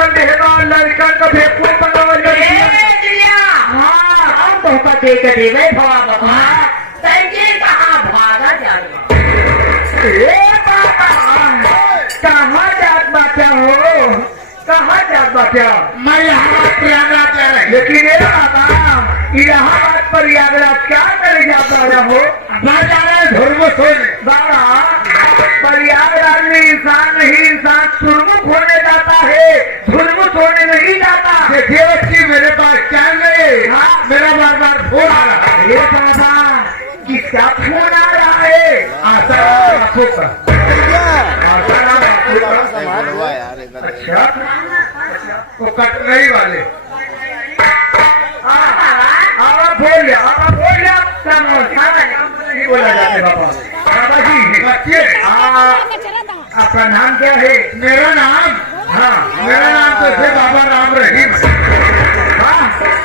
Fashion देगा लड़का का भेपू बनावल हम तो देख देवे भवा बाबा साइकिल कहाँ भागा जाए कहाँ जात बाचा हो कहाँ जात बाचा मैं यहाँ प्रयागराज जा रही लेकिन ये बाबा इलाहाबाद प्रयागराज क्या करे जाता हो मैं जा रहा है धर्म सोने बाबा प्रयागराज में इंसान नहीं इंसान सुरमुख होने जाता है धुरमुख होने नहीं जाता। देखिए बच्ची मेरे पास टाइम नहीं हाँ। मेरा बार बार फोन आ रहा है। ये बाबा किसका फोन आ रहा है आसाराम आंखों का आसाराम आंखों का। अच्छा वो कटनई वाले बोल लिया नहीं बोला जाते बाबा बाबा जी बच्चे आपका नाम क्या है? मेरा नाम हाँ मेरा नाम तो थे बाबा राम रहीम। हाँ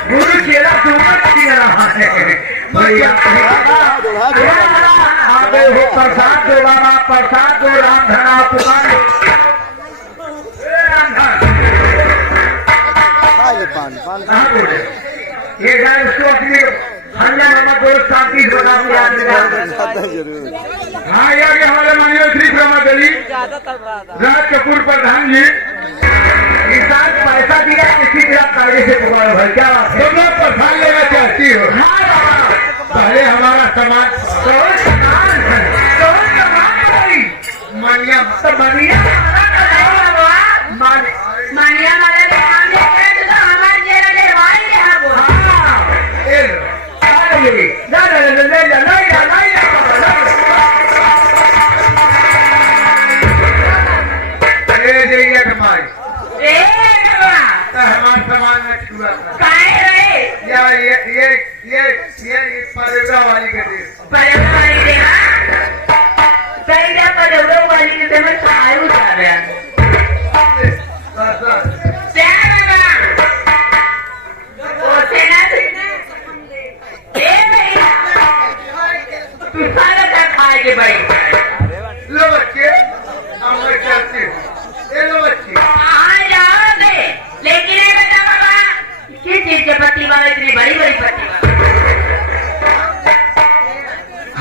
गुरु चेला दोनों चिन रहा है भैया आगे हो प्रसाद दो बाबा प्रसाद दो राम धना पुकार हाँ बोले ये गाय उसको अपनी हल्ला मामा को शांति बना हाँ यार हमारे माननीय श्री ब्रह्मा दली राज कपूर प्रधान जी इंसान पैसा दिया किसी तरह कायदे से पुकारो भाई क्या बात है? तुम लोग प्रधान लेना चाहती हो हाँ बाबा पहले हमारा समाज कौन समान है कौन समान भाई मानिया तो मनिया मानिया वाले दुकान देखे तो हमारे जेल ले भाई रहा वो हमारे समाज में छुआ काहे रे या ये परेड़ा वाली के देश परेड़ा वाली देना सही जा परेड़ा वाली के देना खायू जा रहा है क्या बाबा ओसे ना ए भाई तू सारा का खाए के भाई लो बच्चे हम लोग चलते हैं ये लो बच्चे कहाँ जाओगे लेकिन ये बता बाबा किस चीज के पत्ती वाले इतनी बड़ी बड़ी पत्ती वाले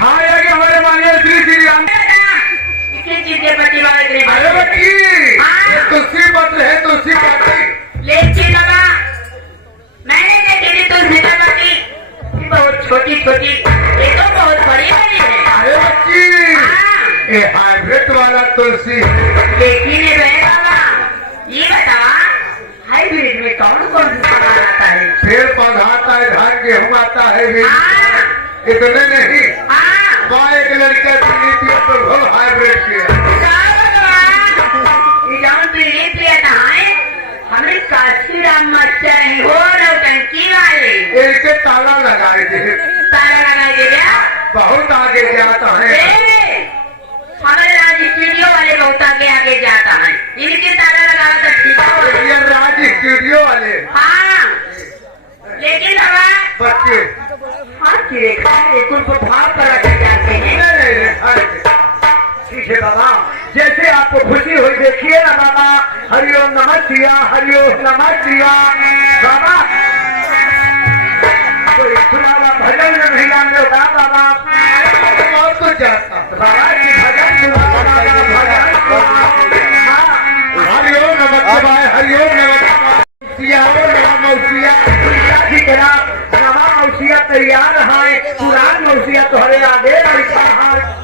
हाँ यार हमारे माननीय श्री श्री राम किस चीज के पत्ती वाले इतनी अरे बड़ी बच्ची हाँ। ये तुलसी पत्र है तुलसी पत्र लेकिन बाबा मैंने देखी थी तुलसी का पत्ती बहुत छोटी छोटी ये तो बहुत बड़ी बड़ी है अरे बच्ची हाँ। ये हाइब्रिड वाला तुलसी लेकिन ये बहन बाबा ये बता हाइब्रिड में कौन कौन सा सामान आता है पेड़ पौधा आता है धान गेहूँ आता है भी हाँ इतने नहीं हाँ वहाँ एक लड़का दिल्ली तो हम हाइब्रिड किया ये जौन पीढ़ी पे नहाए हमें काशी राम मास्टर नहीं हो नौटंकी वाले इनके ताला लगाए थे ताला लगा दे गया बहुत आगे जाता है हमारे राज स्टूडियो वाले बहुत आगे आगे जाता है इनके ताला लगा तो ठीक है ये राज स्टूडियो वाले हाँ लेकिन बाबा बच्चे हाँ की रेखा बिल्कुल को भाव पर रखे जाते हैं ठीक है बाबा जैसे आपको खुशी हुई देखिए ना बाबा हरिओम नमः शिवा हरिओम नमः शिवा बाबा कोई सुनावा भजन में नहीं जानते हो का बाबा बहुत कुछ जानता बाबा जी भजन सुनावा भजन हाँ हरिओम नमः शिवाय हरिओम नमः की तरह नवा मौसिया तैयार है पुरान मौसिया तोहरे आगे बैठा है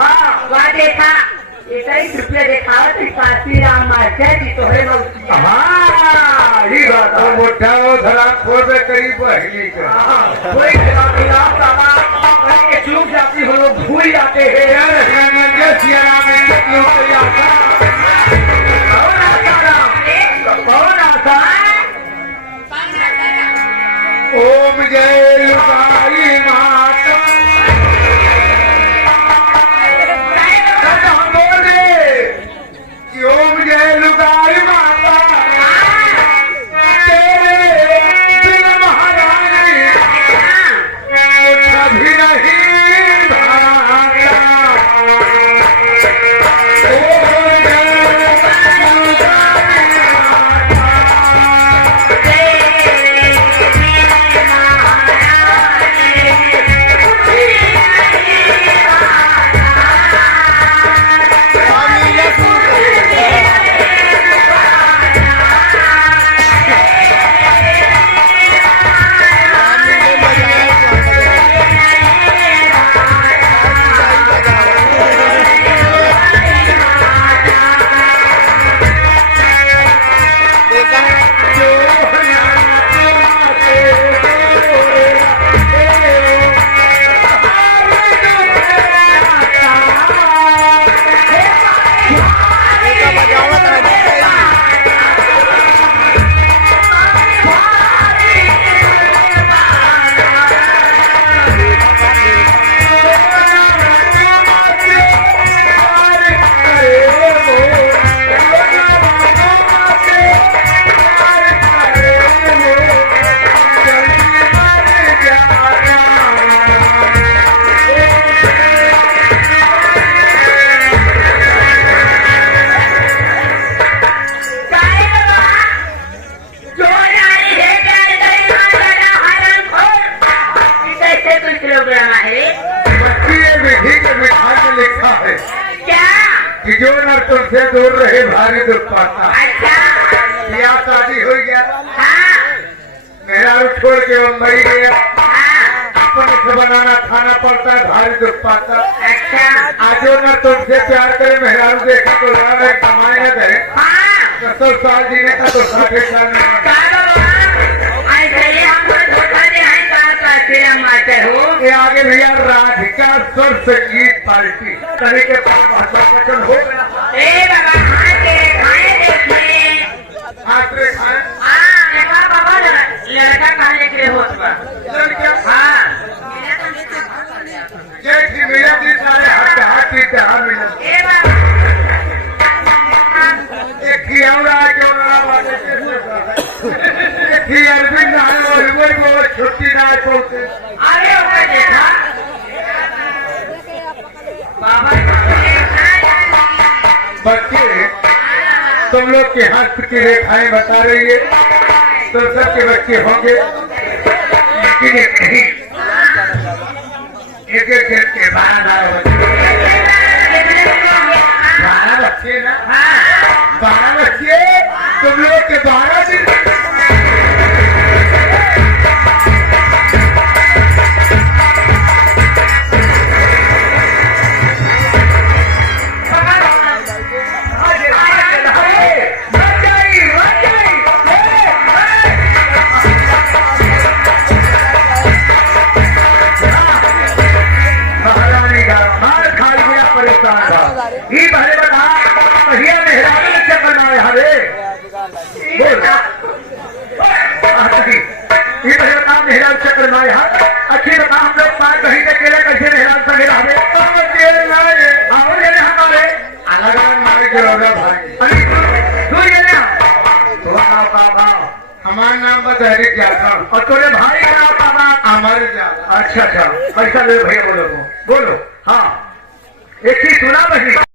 हाँ वहाँ देखा 21 रुपया दिखाओ तो काशी राम मास्टर जी तोहरे मौसिया हाँ ये बात तो है। मोटा वो धरामपुर में करीब पहली का कोई खिलाफ बाबा के चूक जाती हो लोग भूल जाते हैं यार रघुनंदन सिया राम ने क्यों किया कौन आता राम कौन आता ओम जय लुकाई माता हम बोल रहे कि ओम जय लुकाई माता तेरे बिन महारानी कभी नहीं भागा ओम जय तुमसे दूर रहे भारी दुर्पाता। अच्छा या शादी हो गया, हाँ मेरा छोड़ के वो मरी गया, हाँ अपने से बनाना खाना पड़ता है, भारी दुर्पाता। अच्छा आजो न तुमसे प्यार करे, मेहरारू देखा तो लगा कमाए न करे, हाँ 70 साल जीने का तो 60 साल में ये आगे भैया राधिका स्वर संगीत पार्टी कहीं के पास भाषण हो गया। आश्रय खाए लड़कियां जय श्री मेरा जी सारे हाथ की त्योहार मिला एक ही अरविंद आए वो छुट्टी राय पहुंचे। बच्चे तुम लोग के हाथ की रेखाएं बता रही है, तो सबके बच्चे होंगे, लेकिन एक नहीं, एक दिन के 12 बच्चे ना, 12 बच्चे तुम लोग के 12 दिन। ये पहले बता भैया मेहरारू ने चक्कर मारे हरे बोल ये पहले बता मेहरारू चक्कर मारे हर अच्छी बता हम लोग पार कहीं के केले कैसे मेहरारू संगे रहे हमारे अलग अलग मारे के रोजा भाई हमारा नाम बतहरी जाता और तोरे भाई का नाम बाबा अमर जाता। अच्छा अच्छा ऐसा ले भैया बोलो बोलो हाँ एक ही सुना वही।